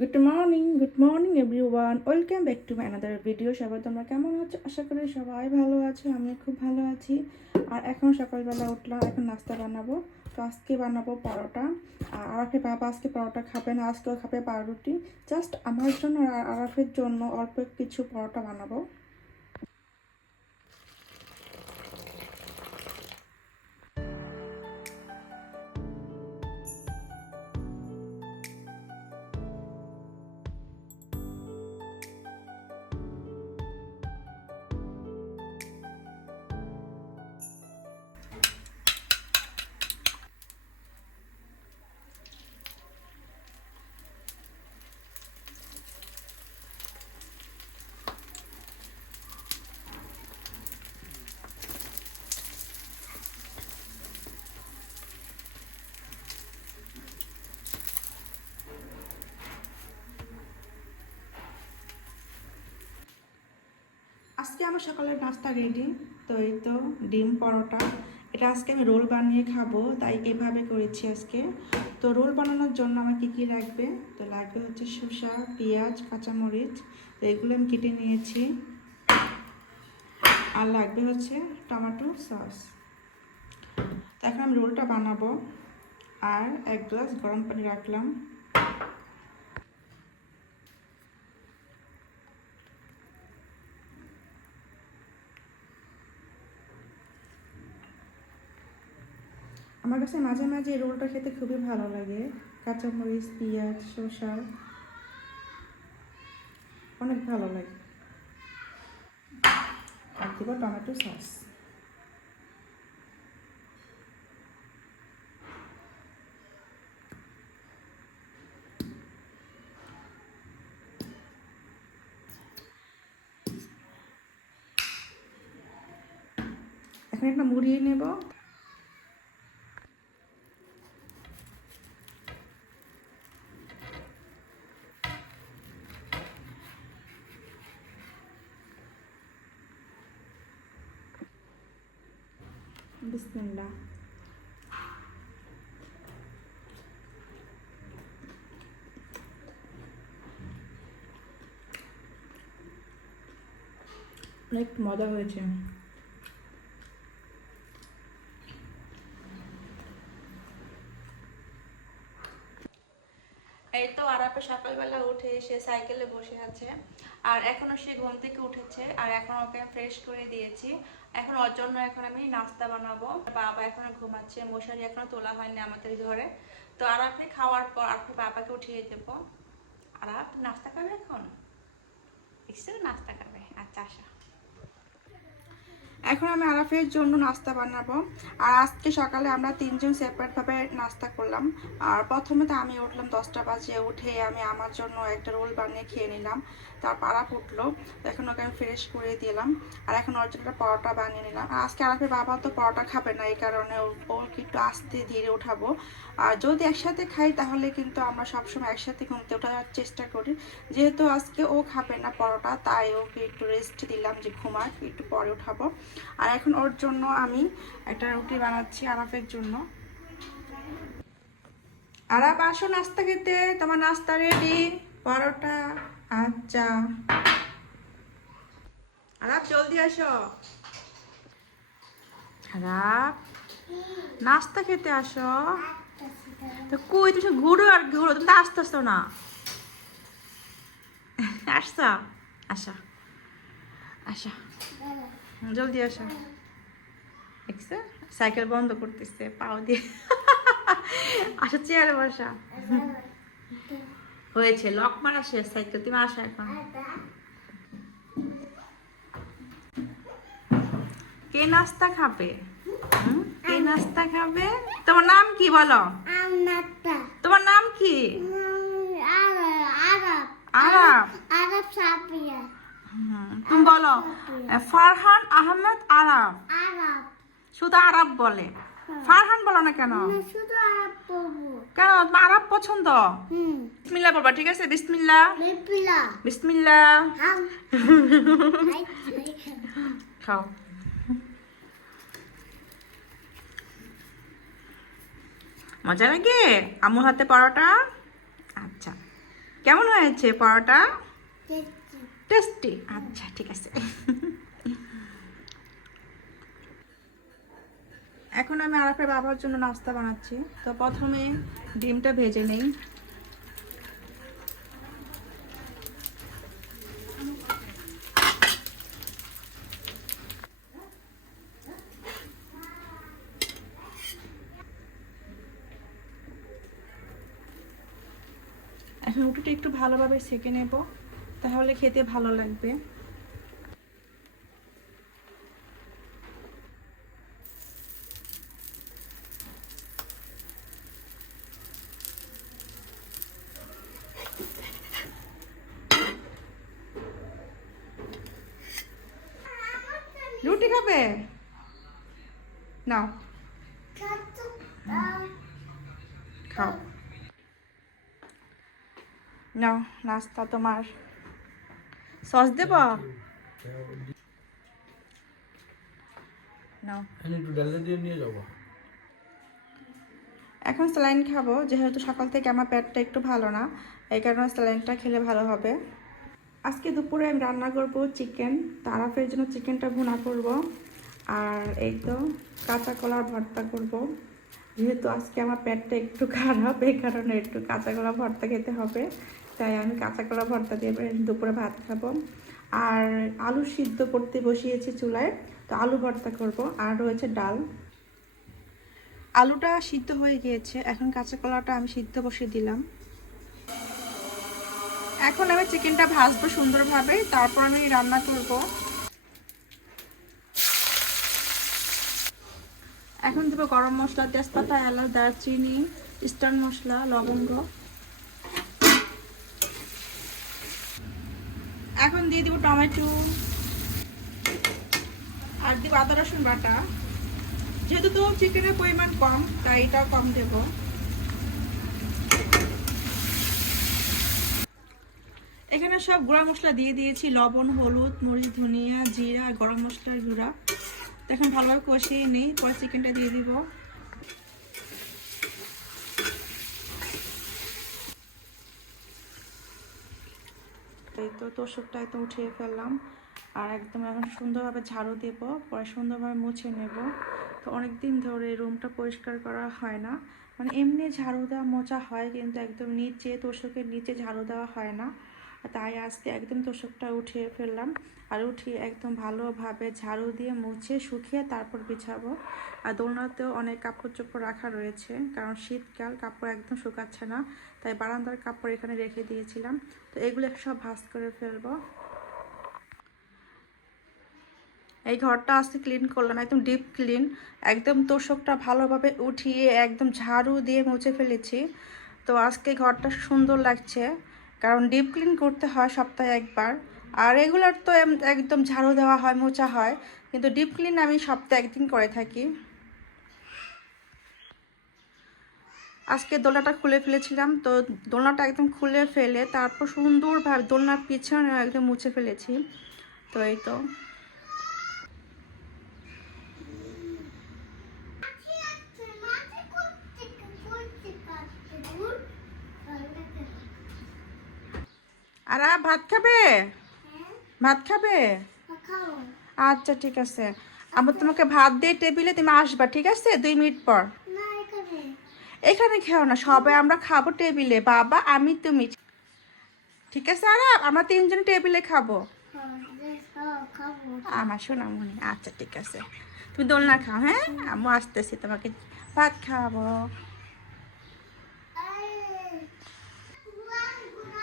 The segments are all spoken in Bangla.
Good morning good morning everyone welcome back to my another video সবাই তোমরা কেমন আছো? আশা করি সবাই ভালো আছো আমি খুব ভালো আছি। আর এখন সকালবেলা উঠলাম, এখন নাস্তা বানাবো। তো আজকে বানাবো পরোটা। আর আরাফের বাবা আজকে পরোটা খাবে না আজকেও খাবে পাউরুটি। জাস্ট আমার জন্য আর আরাফের জন্য অল্প কিছু পরোটা বানাবো। আমার সকালের নাস্তা রেডি তো এই তো ডিম পরোটা। এটা আজকে আমি রোল বানিয়ে খাব, তাই এভাবে করেছি আজকে। তো রোল বানানোর জন্য আমার কী কী লাগবে? তো লাগবে হচ্ছে শসা, পেঁয়াজ, কাঁচামরিচ, তো এগুলো আমি কেটে নিয়েছি। আর লাগবে হচ্ছে টমেটো সস। তো এখন আমি রোলটা বানাবো। আর এক গ্লাস গরম পানি রাখলাম। কাছে মাঝে মাঝে এই রোলটা খেতে খুবই ভালো লাগে। কাঁচামরিচ, পেঁয়াজ, শসা, অনেক ভালো লাগে। আর দিব টমেটো সস। এখন একটা মুড়িয়ে নেব। অনেক মজা হয়েছে। এই তো আরাপে সকালবেলা উঠে এসে সাইকেলে বসে আছে। আর এখনও সে ঘুম থেকে উঠেছে, আর এখন ওকে ফ্রেশ করে দিয়েছি। এখন ওর জন্য এখন আমি নাস্তা বানাবো। বাবা এখনও ঘুমাচ্ছে, মশারি এখনও তোলা হয়নি আমাদের ঘরে। তো আর আপনি খাওয়ার পর আপনি বাবাকে উঠিয়ে দেবো। আর আপনি নাস্তা খাবে এখন? দেখছ নাস্তা খাবে। আচ্ছা আসা। এখন আমি আরাফের জন্য নাস্তা বানাবো। আর আজকে সকালে আমরা তিনজন সেপারেটভাবে নাস্তা করলাম। আর প্রথমে তো আমি উঠলাম দশটা বাজে, উঠে আমি আমার জন্য একটা রোল বানিয়ে খেয়ে নিলাম। তারপর আরাফ উঠল তো এখন ওকে আমি ফ্রেশ করে দিলাম। আর এখন ওর জন্য পরোটা বানিয়ে নিলাম। আর আজকে আরাফের বাবা তো পরোটা খাবে না, এই কারণে ওকে একটু আস্তে ধীরে উঠাবো। আর যদি একসাথে খাই তাহলে কিন্তু আমরা সবসময় একসাথে ঘুমতে ওঠার চেষ্টা করি। যেহেতু আজকে ও খাবে না পরোটা, তাই ওকে একটু রেস্ট দিলাম যে ঘুমাক, একটু পরে উঠাবো। আর এখন ওর জন্য আমি একটা রুটি বানাচ্ছি আরাফের জন্য। আরাফ আসো নাস্তা খেতে। তোমার নাস্তা রেডি পরোটা। আচ্ছা। আরাফ জলদি আসো। আরাফ নাস্তা খেতে আসো। তো কই, তুমি ঘুরো আর ঘুরো, তুমি তো আসতেছো না। আসছো? আসো। আসো। জলদি আসো। দেখছ? সাইকেল বন্ধ করতেছে, পাও দিয়ে। আসা, চেয়ারে বসা। হয়েছে। লক মারা শেষ সাইকেল তুমি আসো এখন। কে নাস্তা খাবে? কে নাস্তা খাবে? তোমার নাম কি বলো? তোমার নাম কি. আরাব। তুমি বলো ফারহান আহমেদ আরাব. শুধু আরব বলে। ফারহান বলো না কেন? কেন? আরব পছন্দ? হুম। বিসমিল্লাহ বলবা ঠিক আছে? বিসমিল্লাহ। বিপ্লা বিসমিল্লাহ। খাও। মজা লাগে আমুর হাতে পরোটা? আচ্ছা। কেমন হয়েছে পরোটা? টেস্টি। আচ্ছা ঠিক আছে। এখন আমি আরাফের বাবার জন্য নাস্তা বানাচ্ছি। তো প্রথমে ডিমটা ভেজে নেই। এখন রুটিটা একটু ভালোভাবে সেঁকে নেব, তাহলে খেতে ভালো লাগবে। রুটি খাবে? নাও। খাও। নাও নাস্তা তোমার। সস দেব? নাও। এখানে স্যালাইন খাব যেহেতু সকাল থেকে আমার পেটটা একটু ভালো না এই কারণে স্যালাইনটা খেলে ভালো হবে। আজকে দুপুরে আমি রান্না করব চিকেন। তারাফের জন্য চিকেনটা ভুনা করব। আর এই তো কাঁচা কলার ভর্তা করব। যেহেতু আজকে আমার পেটটা একটু খারাপ, এই কারণে একটু কাঁচা কলা ভর্তা খেতে হবে। তাই আমি কাঁচা কলা ভর্তা দিয়ে দুপুরে ভাত খাব। আর আলু সিদ্ধ করতে বসিয়েছি চুলায়। তো আলু ভর্তা করব। আর রয়েছে ডাল। আলুটা সিদ্ধ হয়ে গিয়েছে। এখন কাঁচা কলাটা আমি সিদ্ধ বসিয়ে দিলাম। এখন আমি চিকেনটা ভাজবো সুন্দরভাবে, তারপর আমি রান্না করব। এখন দেবো গরম মশলা, তেজপাতা, এলাচ, দারচিনি স্টার মশলা, লবঙ্গ। এখন দিয়ে দিব টমেটো। আর দিব আদা রসুন বাটা। যেহেতু তো চিকেনের পরিমাণ কম, তাই এটাও কম দেব। এখানে সব গুঁড়া মশলা দিয়ে দিয়েছি, লবণ, হলুদ, মরিচ, ধনিয়া, জিরা আর গরম মশলার গুঁড়া। এখন ভালোভাবে কষিয়ে নিই, পরে চিকেনটা দিয়ে দিব। এই তো তোষকটা একদম উঠিয়ে ফেললাম, আর একদম এখন সুন্দরভাবে ঝাড়ু দেব, পরে সুন্দরভাবে মুছে নেব। তো অনেক দিন ধরে রুমটা পরিষ্কার করা হয় না মানে এমনি ঝাড়ু দেওয়া মোচা হয়, কিন্তু একদম নিচে, তোষকের নিচে ঝাড়ু দেওয়া হয় না। তাই আজকে একদম তোষকটা উঠিয়ে ফেললাম। আর উঠিয়ে একদম ভালোভাবে ঝাড়ু দিয়ে মুছে শুকিয়ে তারপর বিছাবো। আর দোলনাতেও অনেক কাপড় চোপড় রাখা রয়েছে, কারণ শীতকাল কাপড় একদম শুকাচ্ছে না, তাই বারান্দার কাপড় এখানে রেখে দিয়েছিলাম। তো এগুলো সব ভাঁজ করে ফেলব। এই ঘরটা আজকে ক্লিন করলাম, একদম ডিপ ক্লিন একদম তোষকটা ভালোভাবে উঠিয়ে একদম ঝাড়ু দিয়ে মুছে ফেলেছি। তো আজকে ঘরটা সুন্দর লাগছে। কারণ ডিপ ক্লিন করতে হয় সপ্তাহে একবার। আর রেগুলার তো একদম ঝাড়ু দেওয়া হয়, মোচা হয়, কিন্তু ডিপ ক্লিন আমি সপ্তাহে একদিন করে থাকি। আজকে দোলনাটা খুলে ফেলেছিলাম, তো দোলনাটা একদম খুলে ফেলে, তারপর সুন্দরভাবে দোলনার পিছনে একদম মুছে ফেলেছি। তো এই তো মাঝে করতে করতে পারতে দূর আর ভাত খাবে? ভাত খাবে? আচ্ছা ঠিক আছে। আবার তোমাকে ভাত দিয়ে টেবিলে তুমি আসবা ঠিক আছে? দুই মিনিট পর। এখানে। খেও না সবাই আমরা খাব টেবিলে বাবা আমি তুমি। ঠিক আছে আর? আমরা তিনজন টেবিলে খাব। খাব আমার সোনামণি আচ্ছা ঠিক আছে। তুমি দোলনা খাও হ্যাঁ? আমি আসতেছি তোমাকে ভাত খাওয়াবো।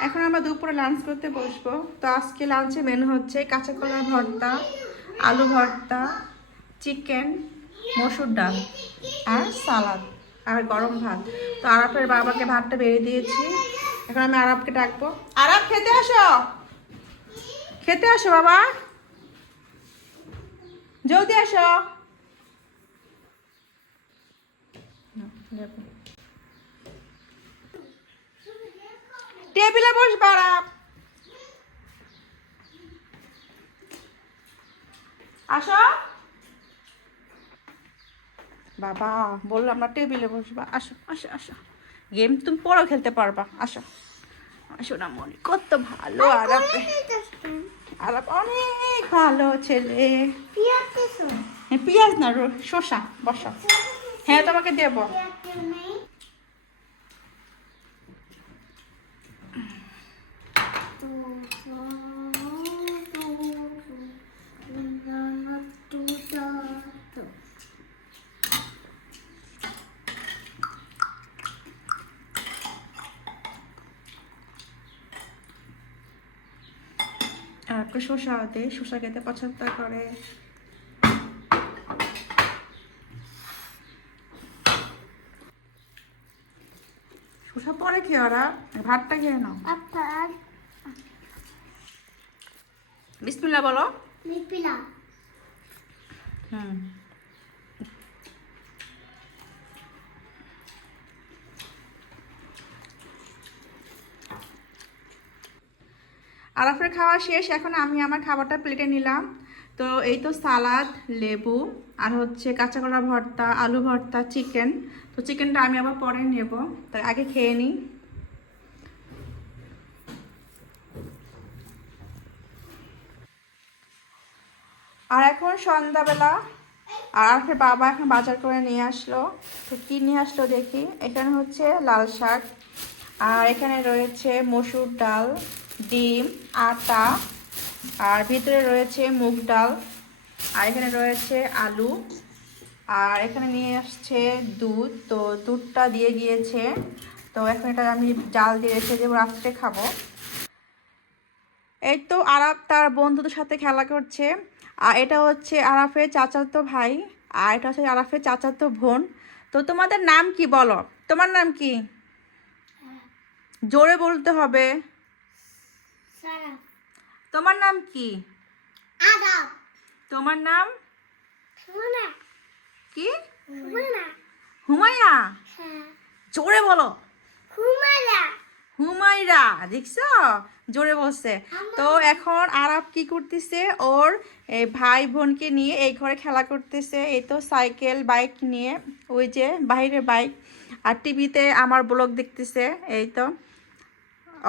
এখন আমরা দুপুরে লাঞ্চ করতে বসবো। তো আজকে লাঞ্চে মেনু হচ্ছে কাঁচা কলার ভর্তা, আলু ভর্তা চিকেন মসুর ডাল আর সালাদ আর গরম ভাত। তো আরাফের বাবাকে ভাতটা বেড়ে দিয়েছি। এখন আমি আরাফকে ডাকবো। আরাফ, খেতে আসো! খেতে আসো, বাবা! জলদি আসো না, যাব। টেবিলে বসবা আরাফ আসো। বাবা বললাম না টেবিলে বসবা। আসো আসো আসো। গেম তুমি পরেও খেলতে পারবা। আসো। সোনামণি কত ভালো আরাপ আরাপ অনেক ভালো ছেলে। পিয়াজ হ্যাঁ, না শসা বসা। হ্যাঁ তোমাকে দেবো পিয়াজ নেই তো তো তো তো আর শসা দে শসা খেতে পছন্দ করে। শসা পরে খেয়ে ওরা ভাতটা খেয়ে নাও। বিসমিল্লা বলো। হুম। আরাফের খাওয়া শেষ এখন আমি আমার খাবারটা প্লেটে নিলাম। তো এই তো সালাদ লেবু আর হচ্ছে কাঁচা কলা ভর্তা আলু ভর্তা চিকেন। তো চিকেনটা আমি আবার পরে নেব তাই আগে খেয়ে নিই। আর এখন সন্ধ্যাবেলা, আর আজকে বাবা এখন বাজার করে নিয়ে আসলো। তো কী নিয়ে আসলো দেখি? এখানে হচ্ছে লাল শাক, আর এখানে রয়েছে মসুর ডাল, ডিম, আটা, আর ভিতরে রয়েছে মুগ ডাল, আর এখানে রয়েছে আলু, আর এখানে নিয়ে আসছে দুধ। তো দুধটা দিয়ে গিয়েছে। তো এখন এটা আমি জাল দিয়ে রেখে দেবো, রাত্রে খাব। এই তো আরাফ তার বন্ধুদের সাথে খেলা করছে। আর এটা হচ্ছে আরাফের চাচাতো ভাই আর এটা হচ্ছে আরাফের চাচাতো বোন। তো তোমাদের নাম কি বলো? তোমার নাম কি? জোরে বলতে হবে। তোমার নাম কি? তোমার নাম? কি? শোনা হুমাইয়া হ্যাঁ। জোরে বলো। হুমালা হুমাইরা দেখছ? জোরে বলছে। তো এখন আরাব কি করতেছে? ওর এই ভাই বোনকে নিয়ে এই ঘরে খেলা করতেছে। এই তো সাইকেল বাইক নিয়ে ওই যে বাইরে বাইক আর টিভিতে আমার ব্লগ দেখতেছে। এই তো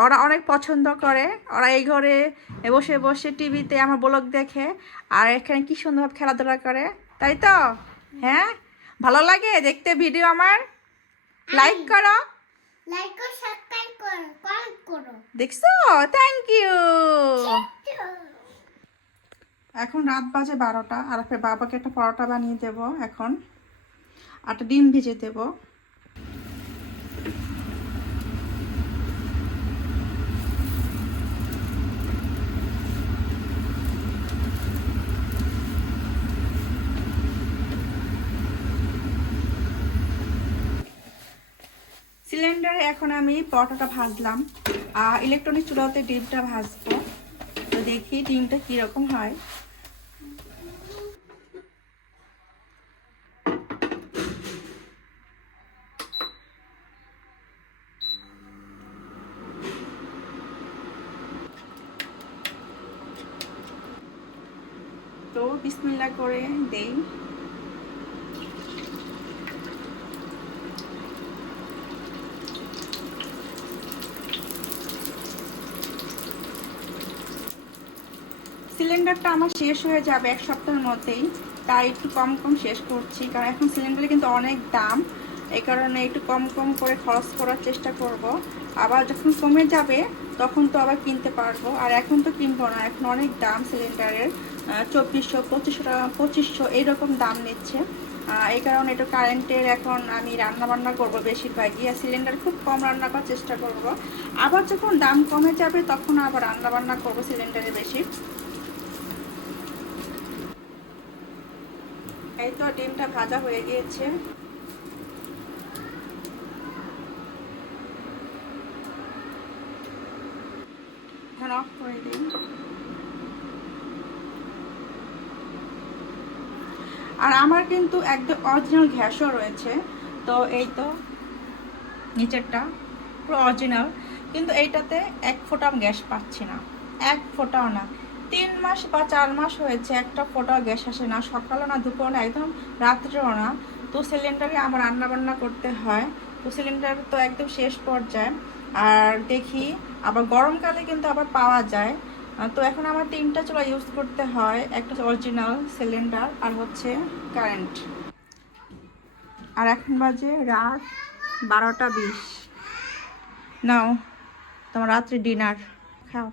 ওরা অনেক পছন্দ করে। ওরা এই ঘরে বসে বসে টিভিতে আমার ব্লগ দেখে আর এখানে কি সুন্দরভাবে খেলাধুলা করে। তাই তো? হ্যাঁ? ভালো লাগে দেখতে ভিডিও আমার? লাইক করো। লাইক ও সাবস্ক্রাইব করো কমেন্ট করো। দেখছ? থ্যাংক ইউ এখন রাত বাজে বারোটা। আর বাবাকে একটা পরোটা বানিয়ে দেব এখন। আর একটা ডিম ভেজে দেব। সিলিন্ডারে এখন আমি পরোটাটা ভাজলাম। আর ইলেকট্রনিক চুলাতে ডিমটা ভাজবো। তো দেখি ডিমটা কীরকম হয়। তো বিসমিল্লা করে দেই। সিলিন্ডারটা আমার শেষ হয়ে যাবে এক সপ্তাহের মধ্যেই। তাই একটু কম কম শেষ করছি। কারণ এখন সিলিন্ডারে কিন্তু অনেক দাম। এই কারণে একটু কম কম করে খরচ করার চেষ্টা করব। আবার যখন কমে যাবে, তখন তো আবার কিনতে পারব। আর এখন তো কিনবো না। এখন অনেক দাম সিলিন্ডারের। চব্বিশশো, পঁচিশশো টাকা, পঁচিশশো এইরকম দাম নিচ্ছে। এই কারণে একটু কারেন্টের এখন আমি রান্না বান্না করব বেশিরভাগই। আর সিলিন্ডার খুব কম রান্না করার চেষ্টা করব। আবার যখন দাম কমে যাবে, তখন আবার রান্না বান্না করব সিলিন্ডারে বেশি। এই তো ডিমটা ভাজা হয়ে গিয়েছে। আর আমার কিন্তু একদম অরিজিনাল ঘ্যাসও রয়েছে। তো এই তো নিচেরটা পুরো অরিজিনাল কিন্তু এইটাতে এক ফোঁটা গ্যাস পাচ্ছি না। এক ফোঁটাও না। তিন মাস বা চার মাস হয়েছে একটা ফোঁটাও গ্যাস আসে না। সকালও না দুপুরও না, একদম রাত্রেও না। তো সিলিন্ডারে আমার রান্না বান্না করতে হয়। তো সিলিন্ডার তো একদম শেষ পর্যায়ে। আর দেখি, আবার গরমকালে কিন্তু আবার পাওয়া যায়। তো এখন আমার তিনটা চুলা ইউজ করতে হয়। একটা অরিজিনাল সিলিন্ডার আর হচ্ছে কারেন্ট আর এখন বাজে রাত বারোটা বিশ। নাও, তোমার রাত্রি ডিনার খাও।